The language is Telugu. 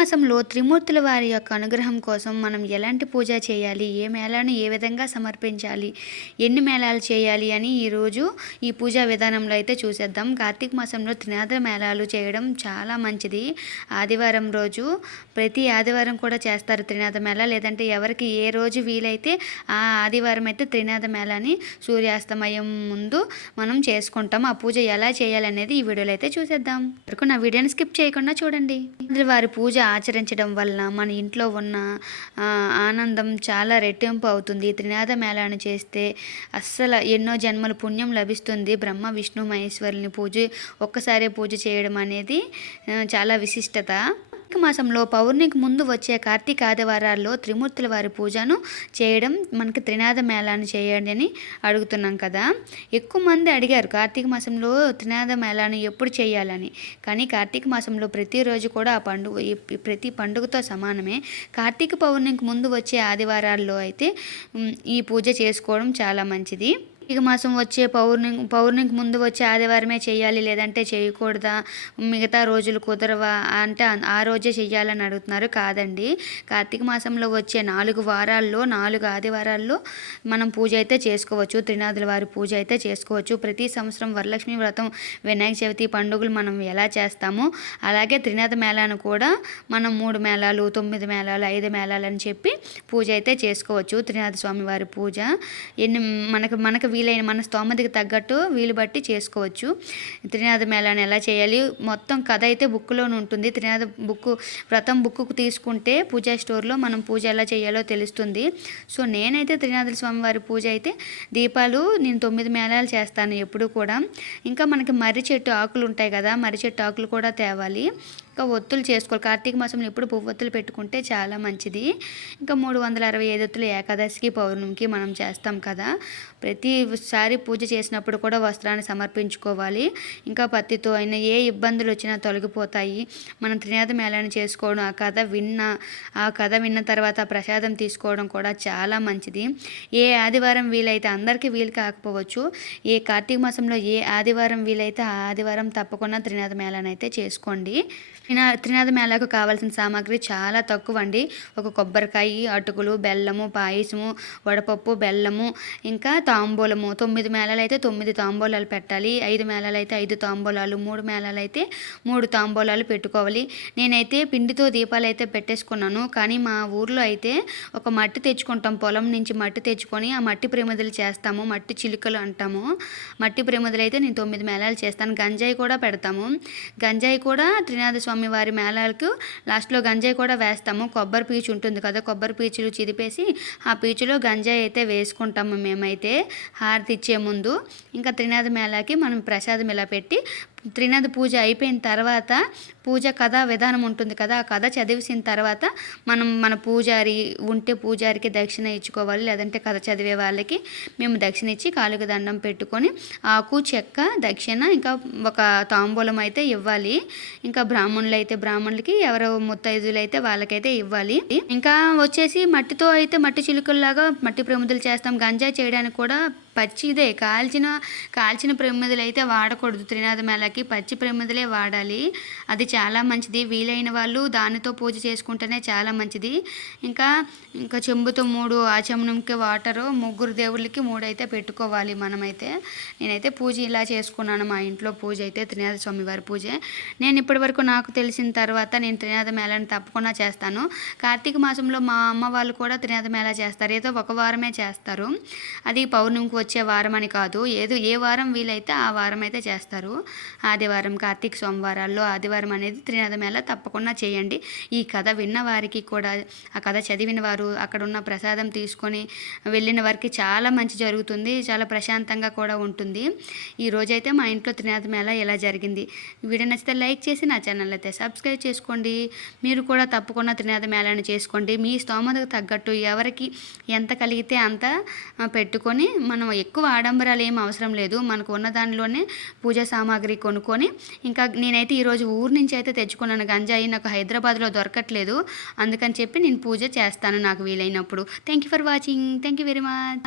మాసంలో త్రిమూర్తుల వారి యొక్క అనుగ్రహం కోసం మనం ఎలాంటి పూజ చేయాలి? ఏ మేళాను ఏ విధంగా సమర్పించాలి? ఎన్ని మేళాలు చేయాలి అని ఈరోజు ఈ పూజా విధానంలో అయితే చూసేద్దాం. కార్తీక మాసంలో త్రినాద మేళాలు చేయడం చాలా మంచిది. ఆదివారం రోజు ప్రతి ఆదివారం కూడా చేస్తారు త్రినాద మేళ. లేదంటే ఎవరికి ఏ రోజు వీలైతే ఆ ఆదివారం అయితే త్రినాద మేళాని సూర్యాస్తమయం ముందు మనం చేసుకుంటాం. ఆ పూజ ఎలా చేయాలనేది ఈ వీడియోలో అయితే చూసేద్దాం. వరకు నా వీడియోని స్కిప్ చేయకుండా చూడండి. వారి పూజ ఆచరించడం వలన మన ఇంట్లో ఉన్న ఆనందం చాలా రెట్టింపు అవుతుంది. త్రినాద మేళాను చేస్తే అస్సలు ఎన్నో జన్మల పుణ్యం లభిస్తుంది. బ్రహ్మ విష్ణు మహేశ్వరుని పూజ ఒక్కసారే పూజ చేయడం అనేది చాలా విశిష్టత. కార్తీక మాసంలో పౌర్ణికి ముందు వచ్చే కార్తీక ఆదివారాల్లో త్రిమూర్తుల వారి పూజను చేయడం మనకి త్రినాద మేళాన్ని చేయండి అని అడుగుతున్నాం కదా. ఎక్కువ మంది అడిగారు కార్తీక మాసంలో త్రినాద మేళాన్ని ఎప్పుడు చేయాలని? కానీ కార్తీక మాసంలో ప్రతిరోజు కూడా ఆ పండుగ ప్రతి పండుగతో సమానమే. కార్తీక పౌర్ణమికి ముందు వచ్చే ఆదివారాల్లో అయితే ఈ పూజ చేసుకోవడం చాలా మంచిది. కార్తీక మాసం వచ్చే పౌర్ణమి పౌర్ణమికి ముందు వచ్చే ఆదివారమే చేయాలి లేదంటే చేయకూడదా మిగతా రోజులు కుదరవా అంటే ఆ- ఆ రోజే చెయ్యాలని అడుగుతున్నారు. కాదండి. కార్తీక మాసంలో వచ్చే నాలుగు వారాల్లో నాలుగు ఆదివారాల్లో మనం పూజ అయితే చేసుకోవచ్చు. త్రినాథుల వారి పూజ అయితే చేసుకోవచ్చు. ప్రతి సంవత్సరం వరలక్ష్మి వ్రతం వినాయక చవితి పండుగలు మనం ఎలా చేస్తామో అలాగే త్రినాథ మేళాను కూడా మనం మూడు మేళాలు తొమ్మిది మేళాలు ఐదు మేళాలు అని చెప్పి పూజ అయితే చేసుకోవచ్చు. త్రినాథ స్వామి వారి పూజ. ఎన్ని మనకు మనకు వీలైన మన స్తోమతకి తగ్గట్టు వీలు బట్టి చేసుకోవచ్చు. త్రినాథ మేళాన్ని ఎలా చేయాలి? మొత్తం కథ అయితే బుక్లోనే ఉంటుంది. త్రినాథ బుక్ వ్రతం బుక్కు తీసుకుంటే పూజా స్టోర్లో మనం పూజ ఎలా చేయాలో తెలుస్తుంది. సో నేనైతే త్రినాథ స్వామి వారి పూజ అయితే దీపాలు నేను తొమ్మిది మేళాలు చేస్తాను ఎప్పుడు కూడా. ఇంకా మనకి మర్రి చెట్టు ఆకులు ఉంటాయి కదా మర్రి చెట్టు ఆకులు కూడా తేవాలి. ఇంకా ఒత్తులు చేసుకోవాలి. కార్తీక మాసంలో ఎప్పుడు పువ్వొత్తులు పెట్టుకుంటే చాలా మంచిది. ఇంకా మూడు వందల అరవై ఐదు ఒత్తులు ఏకాదశికి పౌర్ణమికి మనం చేస్తాం కదా. ప్రతిసారి పూజ చేసినప్పుడు కూడా వస్త్రాన్ని సమర్పించుకోవాలి. ఇంకా పత్తితో అయినా ఏ ఇబ్బందులు వచ్చినా తొలగిపోతాయి. మనం త్రినాథ మేళాన్ని చేసుకోవడం ఆ కథ విన్న ఆ కథ విన్న తర్వాత ప్రసాదం తీసుకోవడం కూడా చాలా మంచిది. ఏ ఆదివారం వీలైతే అందరికీ వీలు కాకపోవచ్చు. ఏ కార్తీక మాసంలో ఏ ఆదివారం వీలైతే ఆ ఆదివారం తప్పకుండా త్రినాథ మేళాన్ని అయితే చేసుకోండి. త్రినాథ మేళాకు కావాల్సిన సామాగ్రి చాలా తక్కువ అండి ఒక కొబ్బరికాయ అటుకులు బెల్లము పాయసము వడపప్పు బెల్లము ఇంకా తాంబూలము. తొమ్మిది మేళాలు అయితే తొమ్మిది తాంబూలాలు పెట్టాలి. ఐదు మేళాలు అయితే ఐదు తాంబూలాలు మూడు మేళాలు అయితే మూడు తాంబూలాలు పెట్టుకోవాలి. నేనైతే పిండితో దీపాలు అయితే పెట్టేసుకున్నాను. కానీ మా ఊర్లో అయితే ఒక మట్టి తెచ్చుకుంటాం. పొలం నుంచి మట్టి తెచ్చుకొని ఆ మట్టి ప్రమిదలు చేస్తాము. మట్టి చిలుకలు అంటాము. మట్టి ప్రమిదలు అయితే నేను తొమ్మిది మేళాలు చేస్తాను. గంజాయి కూడా పెడతాము. గంజాయి కూడా త్రినాథ స్వామి వారి మేళాలకు లాస్ట్లో గంజాయి కూడా వేస్తాము. కొబ్బరి పీచు ఉంటుంది కదా కొబ్బరి పీచులు చిదిపేసి ఆ పీచులో గంజాయి అయితే వేసుకుంటాము మేమైతే. హారతి ఇచ్చే ముందు. ఇంకా త్రినాథ మేళాకి మనం ప్రసాదం ఇలా పెట్టి త్రినాథ పూజ అయిపోయిన తర్వాత పూజ కథ విధానం ఉంటుంది కదా ఆ కథ చదివేసిన తర్వాత మనం మన పూజారి ఉంటే పూజారికి దక్షిణ ఇచ్చుకోవాలి లేదంటే కథ చదివే వాళ్ళకి మేము దక్షిణ ఇచ్చి కాలుకి దండం పెట్టుకొని ఆకు చెక్క దక్షిణ ఇంకా ఒక తాంబూలం అయితే ఇవ్వాలి. ఇంకా బ్రాహ్మణులు అయితే బ్రాహ్మణులకి ఎవరో ముత్తైదులు అయితే వాళ్ళకైతే ఇవ్వాలి. ఇంకా వచ్చేసి మట్టితో అయితే మట్టి చిలుకల్లాగా మట్టి ప్రమిదలు చేస్తాం. గంజాయి చేయడానికి కూడా పచ్చి ఇదే కాల్చిన కాల్చిన ప్రమిదలు అయితే వాడకూడదు. త్రినాథ మేళకి పచ్చి ప్రమిదలే వాడాలి. అది చాలా మంచిది. వీలైన వాళ్ళు దానితో పూజ చేసుకుంటేనే చాలా మంచిది. ఇంకా ఇంకా చెంబుతో మూడు ఆచమనంకి వాటరు ముగ్గురు దేవుళ్ళకి మూడు అయితే పెట్టుకోవాలి మనమైతే. నేనైతే పూజ ఇలా చేసుకున్నాను మా ఇంట్లో పూజ అయితే త్రినాథ స్వామి వారి పూజ. నేను ఇప్పటి వరకు నాకు తెలిసిన తర్వాత నేను త్రినాథ మేళాని తప్పకుండా చేస్తాను. కార్తీక మాసంలో మా అమ్మ వాళ్ళు కూడా త్రినాథ మేళ చేస్తారు. ఏదో ఒక వారమే చేస్తారు. అది పౌర్ణమికి వచ్చే వారం అని కాదు. ఏదో ఏ వారం వీలైతే ఆ వారం అయితే చేస్తారు. ఆదివారం కార్తీక సోమవారాల్లో ఆదివారం అనేది త్రినాథ మేళ. తప్పకుండా చేయండి. ఈ కథ విన్న వారికి కూడా ఆ కథ చదివిన వారు అక్కడ ఉన్న ప్రసాదం తీసుకొని వెళ్ళిన వారికి చాలా మంచి జరుగుతుంది. చాలా ప్రశాంతంగా కూడా ఉంటుంది. ఈ రోజైతే మా ఇంట్లో త్రినాథ మేళ ఇలా జరిగింది? వీడియో నచ్చితే లైక్ చేసి నా ఛానల్ అయితే సబ్స్క్రైబ్ చేసుకోండి. మీరు కూడా తప్పకుండా త్రినాథ మేళాన్ని చేసుకోండి. మీ స్తోమతకు తగ్గట్టు ఎవరికి ఎంత కలిగితే అంత పెట్టుకొని మనం ఎక్కువ ఆడంబరాలు ఏం అవసరం లేదు. మనకు ఉన్న దానిలోనే పూజా సామాగ్రి కొనుక్కొని ఇంకా నేనైతే ఈరోజు ఊరు నుంచి అయితే తెచ్చుకున్నాను. గంజాయి నాకు హైదరాబాద్లో దొరకట్లేదు. అందుకని చెప్పి నేను పూజ చేస్తాను నాకు వీలైనప్పుడు. Thank you for watching thank you very much